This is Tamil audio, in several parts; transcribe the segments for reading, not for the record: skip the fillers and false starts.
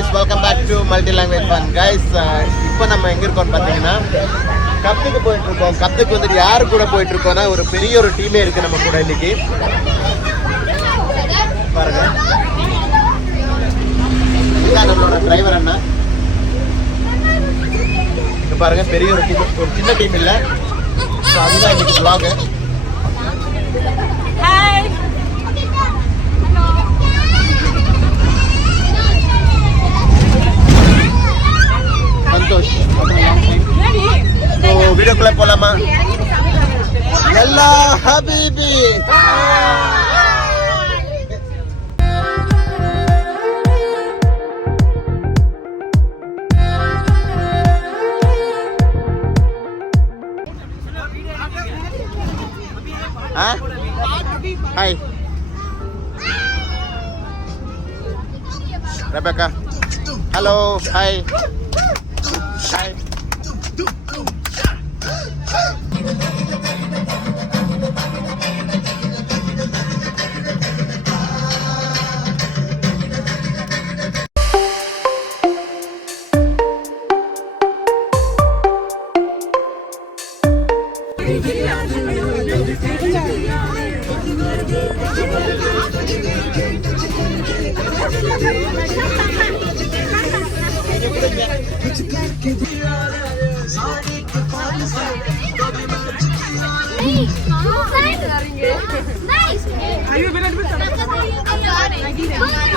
Guys, welcome back to multi language fun guys. இப்போ நம்ம எங்கே இருக்கோம்னு பார்த்தீங்கன்னா கப்புக்கு போயிட்டுருக்கோம். கப்புக்கு வந்துட்டு யார் கூட போயிட்டுருக்கோன்னா ஒரு பெரிய ஒரு டீமே இருக்குது நம்ம கூட இன்னைக்கு. பாருங்க, இதுதான் நம்மளோட டிரைவர் அண்ணா. இப்போ பாருங்க, பெரிய ஒரு டீம், ஒரு சின்ன டீம் இல்லை. ஸோ அதுதான் இன்னைக்கு vlog. சந்தோஷ். வீடியோக்குள்ள போலாமா? எல்லா ஹபீபி hi Rebecca. Hello, hi hi.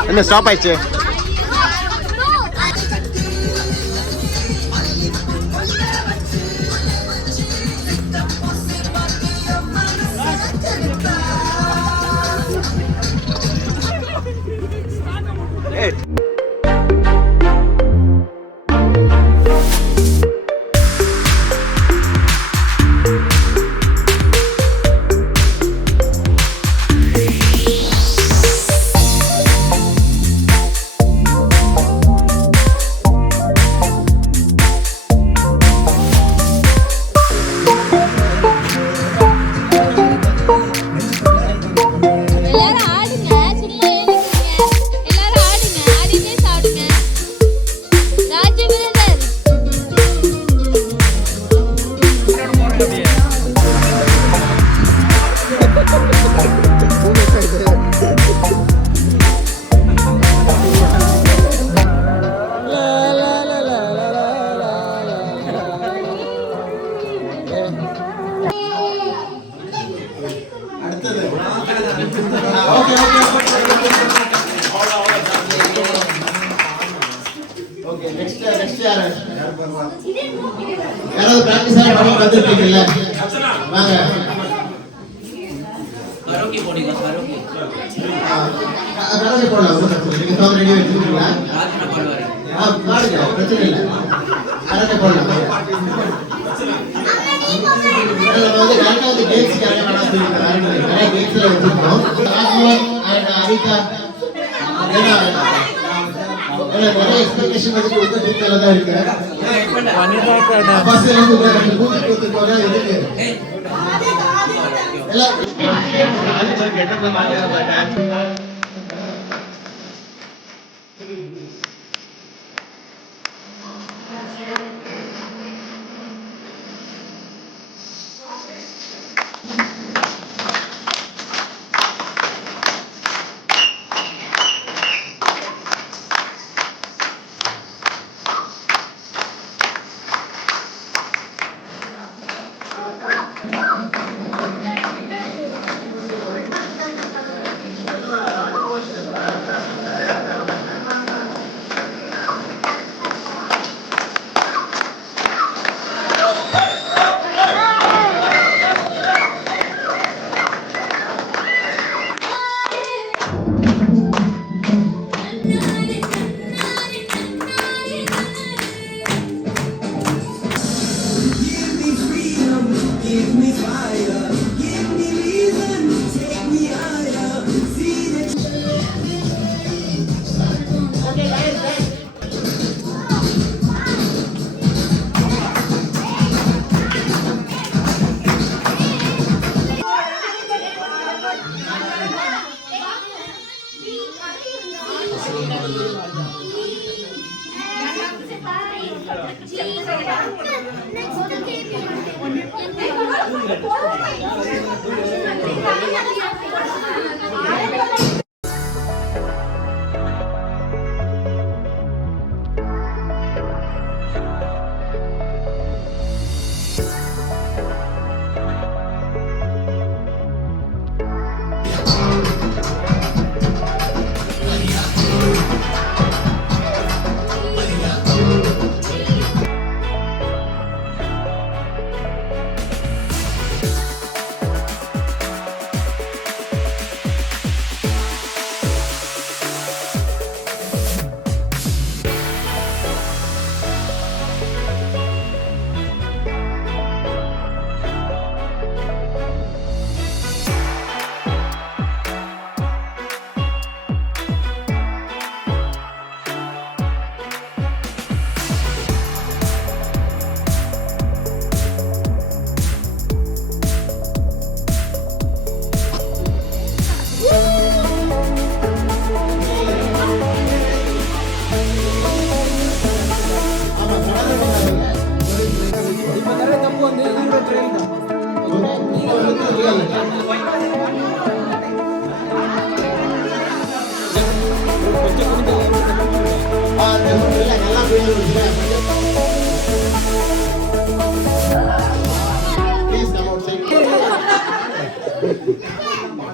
என்ன ஸ்டாப் ஆயிடுச்சு?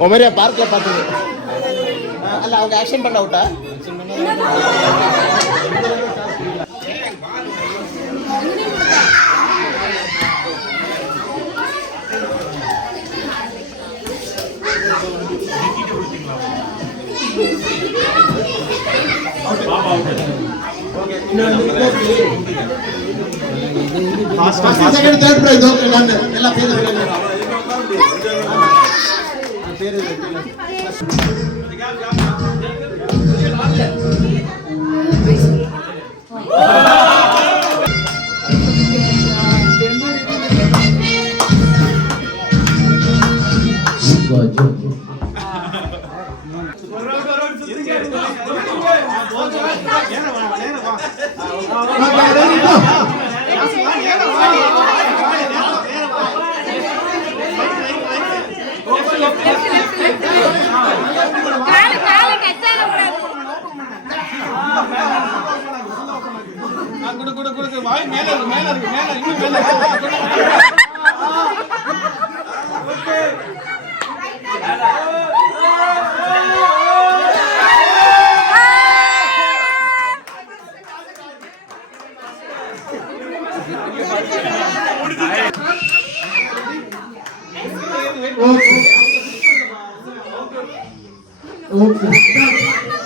ஒமரியா பார்க்ல பாத்தீங்க அல்ல அவங்க ஆக்ஷன் பண்ண அவுட்டா செகண்ட் தேர்ட் பிரைஸ் ஓகே நான் எல்லாம் பேர் வாய் மேல இருக்கு இன்னும் மேல Okay.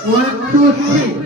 1, 2, 3.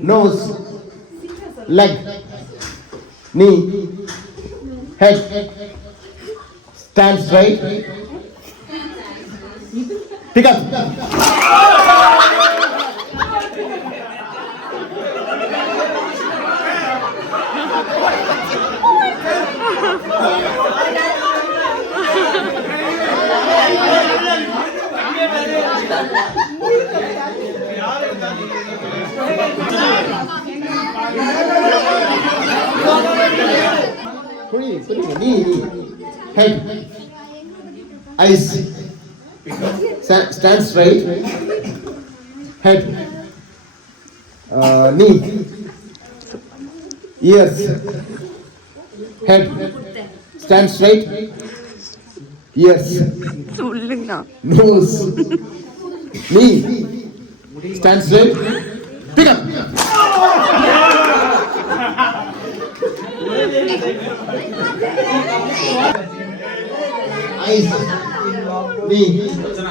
Nose, leg, knee, head, stand straight, pick up. Knee, head, eyes, stand straight, head, knee, ears, head, stand straight, ears, nose, knee, stand straight, pick up. Eyes, knee, stand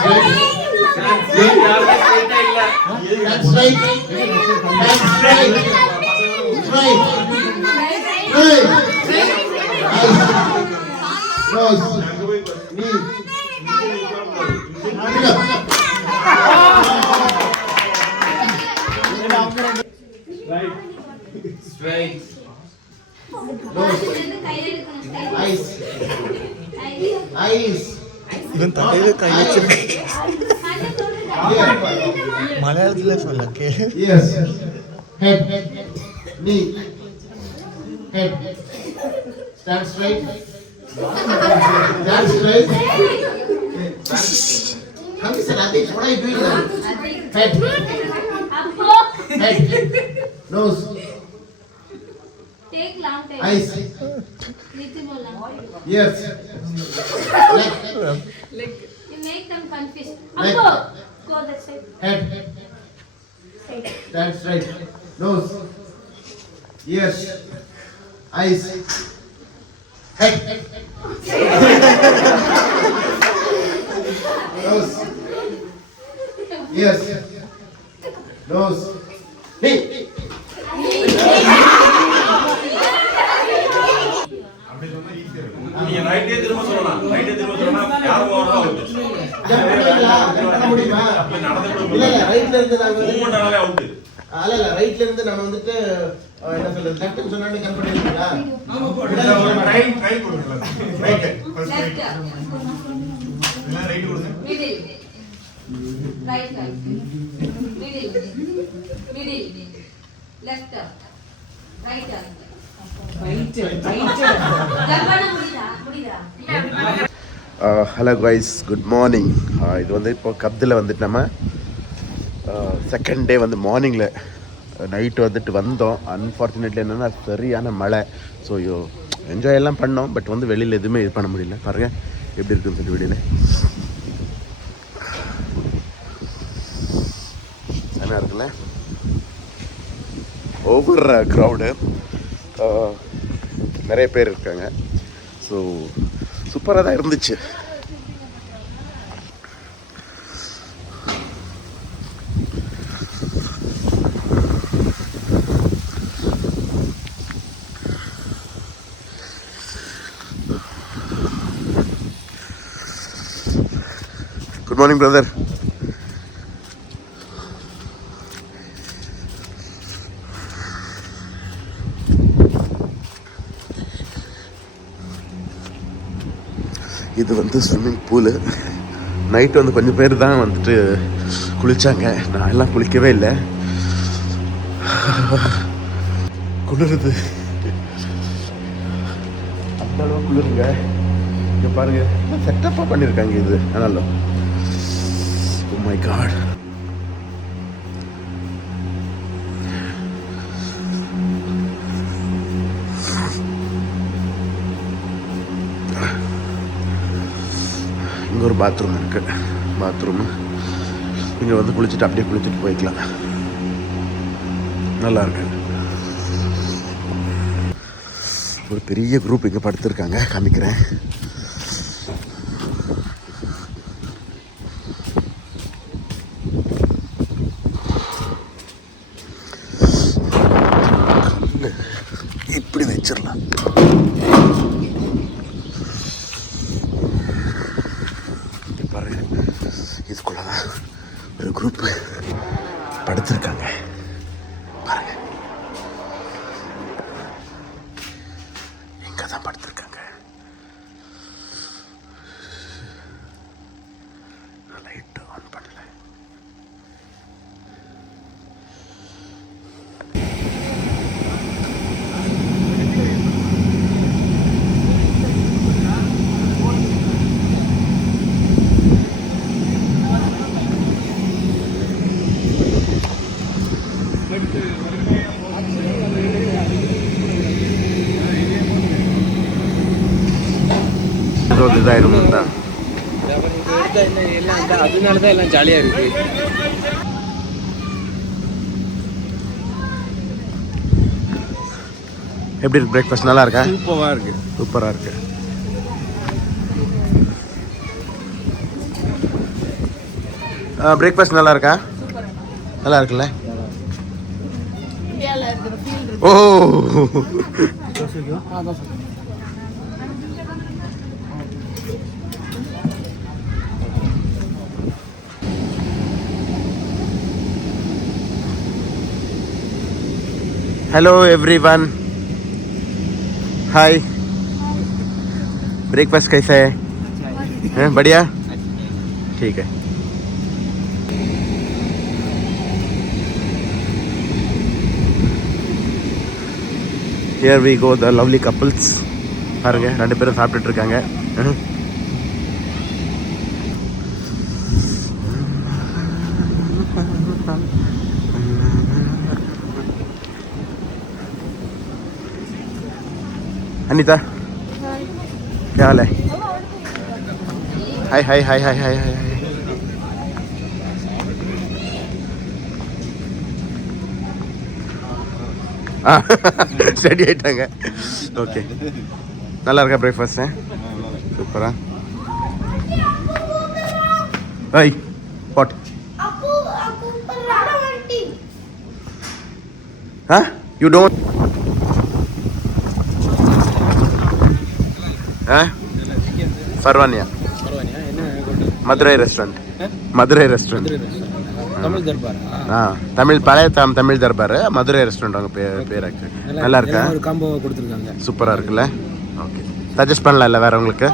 straight, straight, straight, straight, straight. Nose. Knee. Straight. Nose. Eyes. Eyes. ഇവൻ തലയിൽ കൈ വെച്ചിട്ട് Ear. മലയാളത്തിലെ சொல்லക്കെ Ears. Head. Knee. Head. Stand straight. Stand straight. Come listen, Adish, what are you doing now? Head. Head. Nose. Take long time. Eyes. Little more long. Ears. Leg. You make them confused. Leg. Up, go that side. Head. Stand straight. Nose. Ears. Eyes. Head. Nose. Ears. Nose. Knee. நீங்க ரைட்டே திரும்ப சொல்லலாம். ரைட்டே திரும்ப சொன்னா யாரும் ஓவரா அவுட். பண்ண முடியுமா? அப்ப நடந்து இல்ல இல்ல ரைட்ல இருந்து நாங்க மூவ்மென்ட்னாலே அவுட். இல்ல ரைட்ல இருந்து நம்ம வந்துட்டு என்ன சொல்றது லெஃப்ட்னு சொன்னானே கன் பண்ணிருக்கீங்களா? கை கொடுங்க. ரைட். First right. இல்ல ரைட் கொடுங்க. Middle. Right side. Middle. Middle. Left arm. Right arm. Hello guys good morning. இது வந்து இப்போ கப்தில் வந்துட்டு நம்ம செகண்ட் டே வந்து மார்னிங்கில் நைட்டு வந்துட்டு வந்தோம். அன்ஃபார்ச்சுனேட்லி என்னென்னா சரியான மழை. ஸோ என்ஜாய் எல்லாம் பண்ணோம். பட் வந்து வெளியில் எதுவுமே இது பண்ண முடியல. பாருங்கள் எப்படி இருக்குன்னு சொல்லி வெளியில் என்ன இருக்குல்ல ஓவர் க்ரௌடு, நிறைய பேர் இருக்காங்க. ஸோ சூப்பராக தான் இருந்துச்சு. Good morning brother. இது வந்து ஸ்விம்மிங் பூலு. நைட்டு வந்து கொஞ்சம் பேர் தான் வந்துட்டு குளித்தாங்க. நான் எல்லாம் குளிக்கவே இல்லை. குளிருது, அந்த அளவு குளிருங்க. இங்கே பாருங்க செட்டப்பாக பண்ணியிருக்காங்க. இது ஆனாலும் ஓ மை காட். இங்கே ஒரு பாத்ரூம் இருக்குது. பாத்ரூமு இங்கே வந்து குளிச்சுட்டு அப்படியே குளிச்சுட்டு போய்க்கலாம். நல்லா இருக்கு. ஒரு பெரிய குரூப் இங்கே படுத்துருக்காங்க, காமிக்கிறேன். இப்படி வச்சிடலாம். இதுக்குள்ளதான் ஒரு குரூப் படுத்திருக்காங்க. பாருங்க, இங்க தான் படுத்திருக்காங்க. லைட் ஆன் பண்ணல. இதாயிரும் தான். அதனால தான் எல்லாம் ஜாலியாக இருக்கு. எப்படி இருக்கு பிரேக்ஃபாஸ்ட்? நல்லா இருக்கா? சூப்பராக இருக்கு. சூப்பராக இருக்கு. பிரேக்ஃபாஸ்ட் நல்லா இருக்கா? நல்லா இருக்குல்ல? ஓ हेलो एवरीवन, हाय। ब्रेकफास्ट कैसा है? बढ़िया, ठीक है। Here we go, the lovely couples. பாருங்க, ரெண்டு பேரும் சாப்பிட்டுட்டு இருக்காங்க. अनीता, क्या हाल है? हाय हाय हाय हाय हाय हाय। ஸ்டடி ஆயிட்டாங்க. ஓகே, நல்லா இருக்கா பிரேக்ஃபாஸ்ட்? சூப்பரா. ஐய் what? You don't Farwaniya Madurai restaurant. Madurai restaurant, Tamil Darbar. Tamil பழைய தமிழ் தர்பார், மதுரை ரெஸ்டாரண்ட். அவங்க பேர் நல்லா இருக்கா? ஒரு காம்போ கொடுத்துருக்காங்க, சூப்பராக இருக்குல்ல? ஓகே, சஜஸ்ட் பண்ணலாம்ல வேற உங்களுக்கு?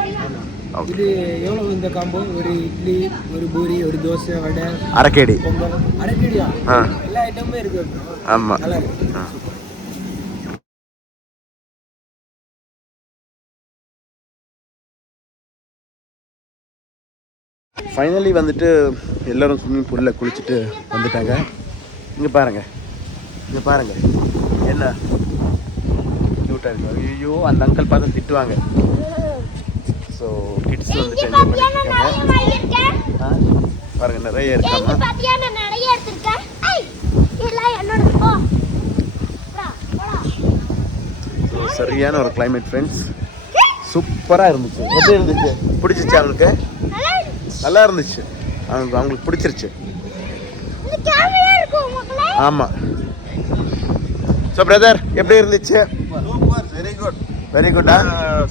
இது எவ்வளோ இந்த காம்போ? ஒரு இட்லி, ஒரு பூரி, ஒரு தோசை, வடை, அரைக்கேடி. பொங்கல், அரைக்கடியா? எல்லா ஐட்டமுமே இருக்கு. ஆமாம். நல்லா இருக்கு. ஃபைனலி வந்துட்டு எல்லோரும் ஸ்விம்மிங் பூலில் குளிச்சுட்டு வந்துட்டாங்க. இங்கே பாருங்கள், இங்கே பாருங்கள், என்ன க்யூட்டாக இருக்கு. ஐயோ, அந்த அங்கிள் பார்த்து திட்டுவாங்க. ஸோ கிட்ஸ் வந்துட்டு என்ஜாய் பண்ணிட்டு இருக்காங்க. பாருங்கள், நிறைய இருக்காங்க. ஸோ சரியான ஒரு கிளைமேட் ஃப்ரெண்ட்ஸ். சூப்பராக இருந்துச்சு. எப்படி இருந்துச்சு? பிடிச்சிச்சு அவங்களுக்கு? நல்லா இருந்துச்சு. அவங்களுக்கு பிடிச்சிருச்சு. ஆமாம். ஸோ பிரதர், எப்படி இருந்துச்சு? Very good. வெரி குட்டா?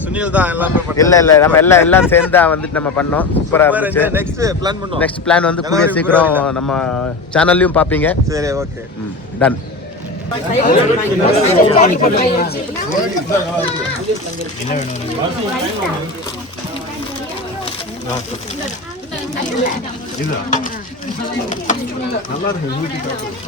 சுனில் தான் எல்லாமே இல்லை நம்ம எல்லாம் சேர்ந்து வந்துட்டு நம்ம பண்ணோம். சூப்பராக இருந்துச்சு. நெக்ஸ்ட் பிளான் வந்து கூடிய சீக்கிரம் நம்ம சேனல்லையும் பார்ப்பீங்க. சரி, ஓகே, டன். நல்லா இருக்கு.